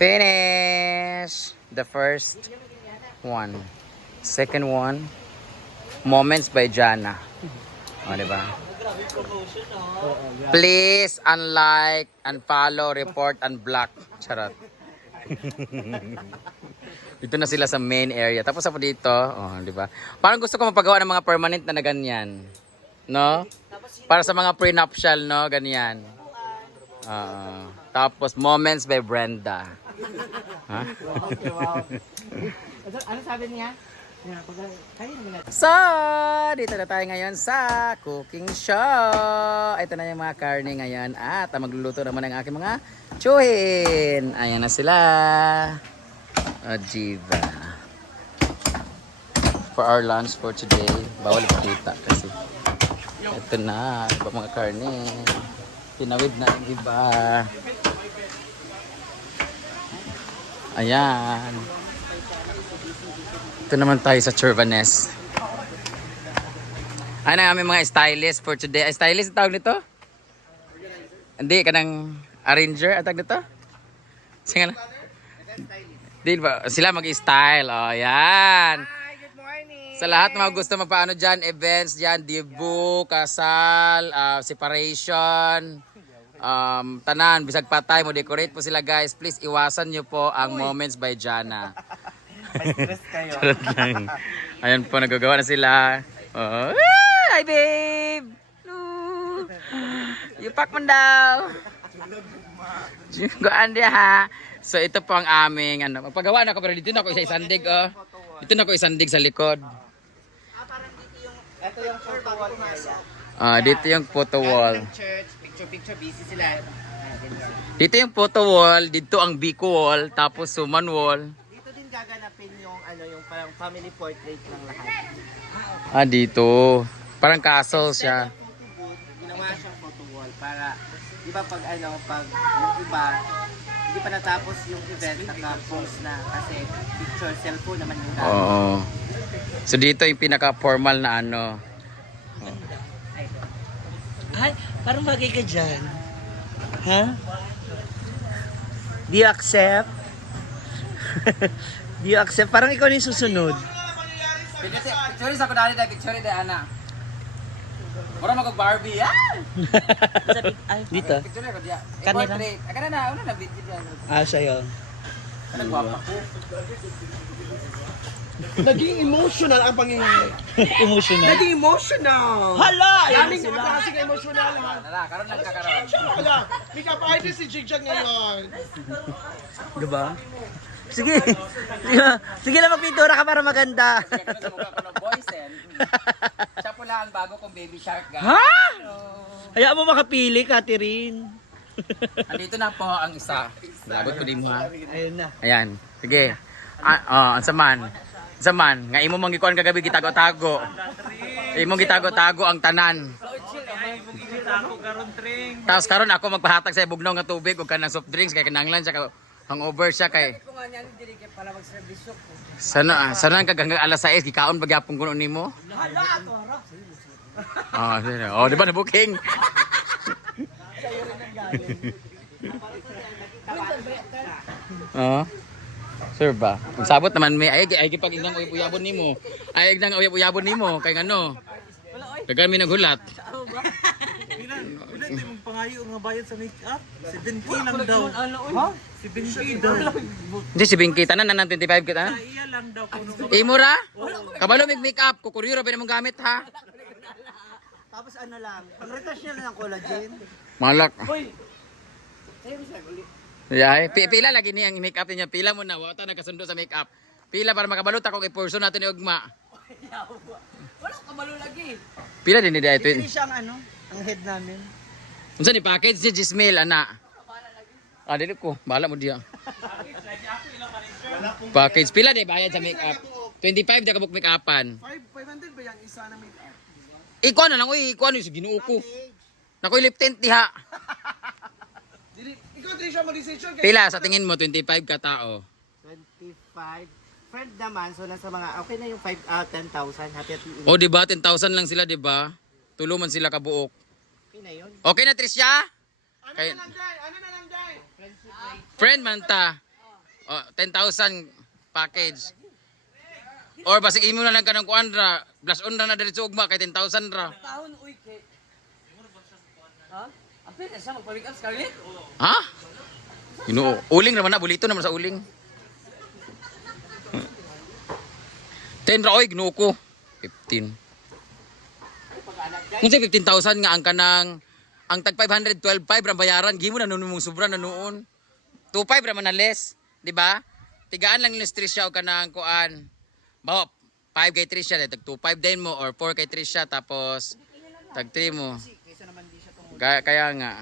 Finish the first one. Second one, Moments by Jana. O, di ba? Please unlike, unfollow, report, unblock. Charot. dito na sila sa main area. Tapos ako dito, oh, di ba? Parang gusto ko mapagawa ng mga permanent na na ganyan. No? Para sa mga prenuptial, no? Ganyan. Oo. tapos Moments by Brenda. Ha? Ano, ano sabi niya? So, dito na tayo ngayon sa cooking show. Ito na yung mga karne ngayon at ang magluluto naman ng aking mga chuhin. Ayan na sila. O, Jiva. For our lunch for today, bawal pakita kasi. Ito na, iba mga karne. Tinawid na yung iba. Ayan. Ito naman tayo sa Churvanes. Ano ang aming mga stylist for today? Ay, stylist tawag nito? Hindi, kanang arranger ang tawag nito? Sige lang. Di ba? Sila mag-style. Oh, yan. Hi, good morning! Sa lahat mga gusto magpaano dyan, events dyan, dibu, kasal, ah, separation, um, tanan, bisag patay mo, decorate po sila guys. Please iwasan nyo po ang Moments by Jana. Stress kayo. Charot lang. Ayan po, nagagawa na sila. Oh. Hi, babe! Hello! Yupak man daw! Goan dia ha. So ito po ang aming ano, magpagawa na ako pero dito na ako isa isandig oh. Dito na ako isandig sa likod. Ito yung photo wall. Ah, dito yung photo wall. Church, picture-picture busy sila. Dito yung photo wall, dito ang Biko wall, tapos Suman wall. Dito din gaganapin yung ano yung parang family portrait ng lahat. Ah, dito. Parang castle siya. Instead of photo booth, ginawa siyang photo wall para di ba pag ano pag yung iba hindi pa natapos yung event naka-post na kasi picture cellphone naman yung gamit. Oo. So dito yung pinaka-formal na ano. Ay, parang bagay ka dyan. Ha? Do you accept? Do you accept? Parang ikaw na yung susunod. Picture sa ko dali dai picture dai ana. Mura mag Barbie ah. Dito? Picture ko dia. Kanila? Portrait. Aga na una na video diyan. Ah, sa'yo. Ano gwapa ko. Naging emotional ang pangingin. Emotional. Naging emotional. Hala! Daming mga klaseng emotional ha. Nala, karon lang ka karon. Wala. Makeup artist si Jigjag ngayon. Diba? Sige. Sige, sige lang magpintura ka para maganda. Karon sa mukha ko ng boys eh. Siya po lang ang bago kong baby shark guys. Ha? Hayaan mo makapili, Catherine. Andito na po ang isa. Labot ko din mo ha. Ayun na. Ayan. Sige. Ah, oh, ang saman. Saman, nga imo mong gikuan kagabi gitago-tago. Imo gitago-tago ang tanan. Tapos karon ako magpahatag sa bugnaw nga tubig ug kanang soft drinks kay kinanglan siya ka hangover siya kay. Sana ah, sana kag hanggang alas 6 gikaon gyapon kuno nimo? Ah, sige. Oh, di ba na booking? Oh. Sure ba? Kung sabot naman may ay ay pag inang uyabon nimo. Ay nang uyabon nimo kay ngano? Dagan mi naghulat. Ilan ito yung pangayo nga bayad sa make-up? 7K lang daw. Ha? 7K daw. Hindi si Binky tanan na ng 25 kita. Iya lang daw kuno nga. Imo ra? Kabalo mig make up, kukuryura pa namong gamit ha. Tapos ano lang, pang-retouch niya lang ng collagen. Malak. Yeah, pi- pila lagi ni ang make up niya. Pila mo na wata nagkasundo sa make up. Pila para makabalot ako kay person natin ni ugma. Wala kabalo lagi. Pila din ni dito. Hindi siya ang ano, ang head namin. Unsa ni package si Gismil ana? Ah, dili ko. Bahala mo diya. Package pila di bayad sa make up. 25 da ka book make upan. 5, 500 ba yung isa na makeup? Ikaw na lang uy, ikaw ni Ginoo ko. Nakoy lip tint diha. Dili, ikaw din siya mag-decision kay Pila sa tingin mo 25 ka tao? 25. Friend naman, so nasa mga, okay na yung 5, ah, 10,000. Happy at O di ba 10,000 lang sila di ba? Tulo man sila kabuok. Okay na yun. Okay na Tricia? Ano Kay na lang, Day? Ano na lang, Day? friend man ta. Oh, 10,000 package. Or basig imo na lang ka ng kuan ra. Plus on ra na diri sa ugma kay 10,000 ra. Taon, uy, kay... Ha? Na siya magpa-make up? Ha? Ginoo. Uling naman na bulito naman sa uling. 10 ra oy ginoo ko. 15. Kung 15,000 nga ang kanang ang tag 512 5 ra bayaran gimo na nun mong sobra na noon. 25 ra man na less, di ba? Tigaan lang stress siya o kanang kuan. Bawa 5 kay Trisha, tag 25 din mo or 4 kay Trisha tapos tag 3 mo. Kaya, kaya nga.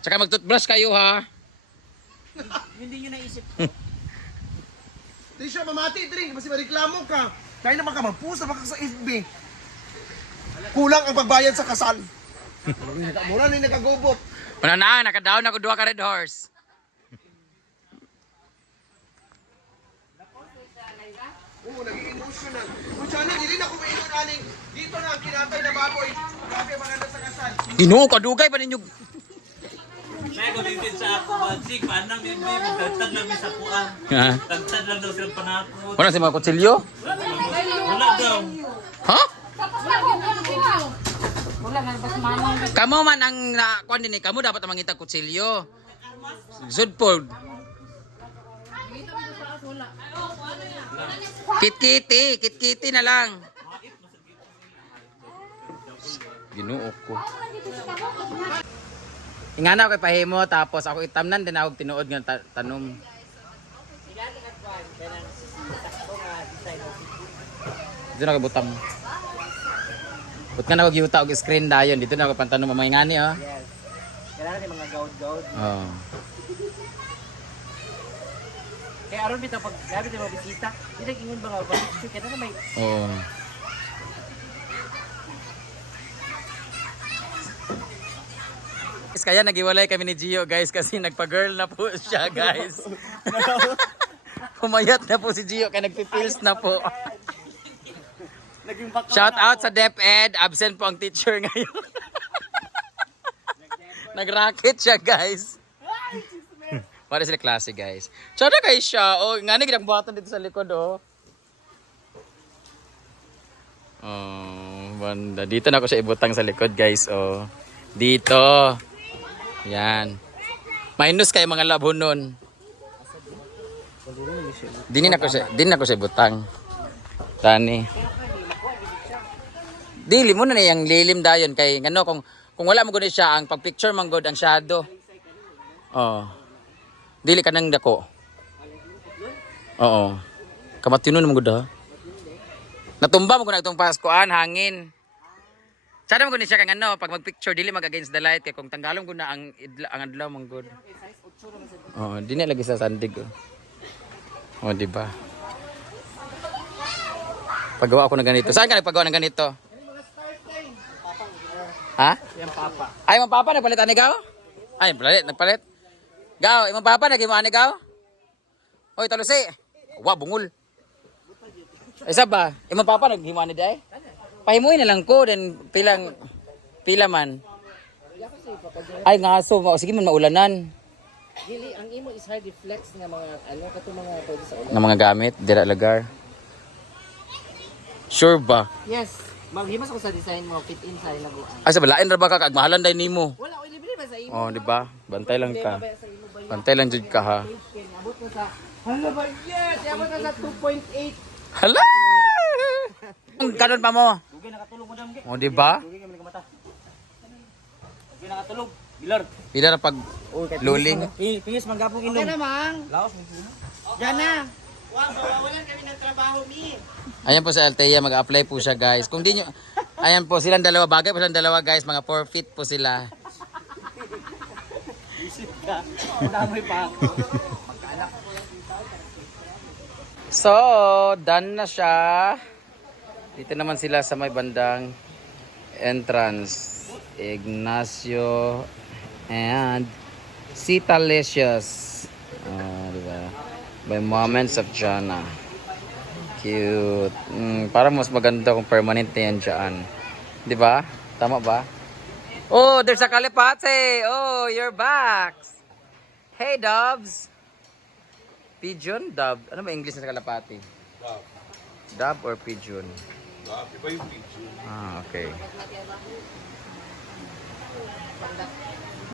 Tsaka mag-toothbrush kayo ha. Hindi nyo naisip Trisha, mamati, Tring. Kasi mareklamo ka. Kaya naman ka magpusa baka sa FB. Kulang ang pagbayad sa kasal. Mura na yung nagagubot. Wala na, naka-down ako duha ka red horse. Oo, naging emotional. Kung siya lang, hindi na kumaingon aning. Dito na ang kinatay na baboy. Kasal. Ginoo ka dugay pa ninyo. Kaya din sa ako ba, Sig, paanang yun din, magtagtag lang sa kuan. Tagtag lang daw silang panakot. Wala si mga kutsilyo? Wala daw. Ha? Kamo man ang na kuan din eh, kamo dapat ang mangita kutsilyo. Sudpod. Kitkiti, kitkiti na lang. Ginoo ko. Ingana ko pahimo tapos ako itamnan din ako tinuod nga ta- tanom. Dito na ko butang. But nga na wag yuta og screen dayon dito na ako pantanom mamay ngani oh. Yes. Kailangan yung mga goud-goud. Oh. Kaya aron bitaw pag gabi mga bisita, hindi nag-ingon ba nga ba? Kaya na may Oo. Guys, Kaya nagiwalay kami ni Gio guys kasi nagpa-girl na po siya guys. Pumayat na po si Gio kaya nagpipils na po. naging. Shout out sa DepEd, absent po ang teacher ngayon. Nag-racket siya guys. Para sila klase guys. Tsada kay siya. Oh, nga na ginagbuhatan dito sa likod oh. Oh, banda. Dito na ako siya ibutang sa likod guys oh. Dito. Yan. Minus kay mga labo nun. Dini na ko siya, dini na ko siya ibutang. Tani. Dili mo na na yung lilim dayon kay ngano kung kung wala mo gud siya ang pag-picture man gud ang shadow. Oh. Dili ka nang dako. Oo. Kamatinon mo gud ha. Natumba mo gud na itong Paskuan hangin. Sana mo siya kang ano pag mag-picture dili mag against the light kay kung tanggalon gud na ang idla, ang adlaw man gud. Oh, dili lagi sa sandig. Oh, oh di ba? Paggawa ako ng ganito. Saan ka nagpagawa ng ganito? Ha? Yan papa. Ay, mga papa, nagpalit ani gaw? Ay, nagpalit, nagpalit. Gaw, imong papa, nagimo ani gaw? Hoy, talusi. Wa, bungol. Isa ba? Imong papa, naghimo ani day? Pahimuin na lang ko, then pilang, pila man. Ay, ngaso, ma- sige man maulanan. Dili, ang imo is hard reflex nga mga ano kato mga pwede sa ulo. ng mga gamit, dira lagar. Sure ba? Yes. Maghimas ako sa design mo, fit in sa ilaguan. Ay, sa balain ra ba ka, kag mahalan day nimo. Wala, oy libre ba sa imo? Oh, di ba? Bantay lang ka. Bantay lang jud ka ha. Abot na sa Hala ba? Yes! Abot na sa 2.8. Hala! Kanon pa mo. Dugay nakatulog mo damge. Oh, di ba? Dugay kami nakamata. Dugay nakatulog. Bilar. Pila na pag luling. Pingis manggapong inom. Okay namang. Laos mo Diyan na. Wow, kami ng trabaho, mi. Ayan po sa Altea, mag-apply po siya guys. Kung di nyo, ayan po silang dalawa, bagay po silang dalawa guys, mga forfeit po sila. Damay pa. So, done na siya. Dito naman sila sa may bandang entrance. Ignacio and Citalicious. Ah, di ba? By Moments of Jana. Cute. Mm, parang mas maganda kung permanent na yan dyan. Di ba? Tama ba? Oh, there's a kalipate. Oh, you're back. Hey, Dobbs. Pigeon? Dove? Ano ba English na sa kalapati? Dab. Dove or pigeon. Ah, okay.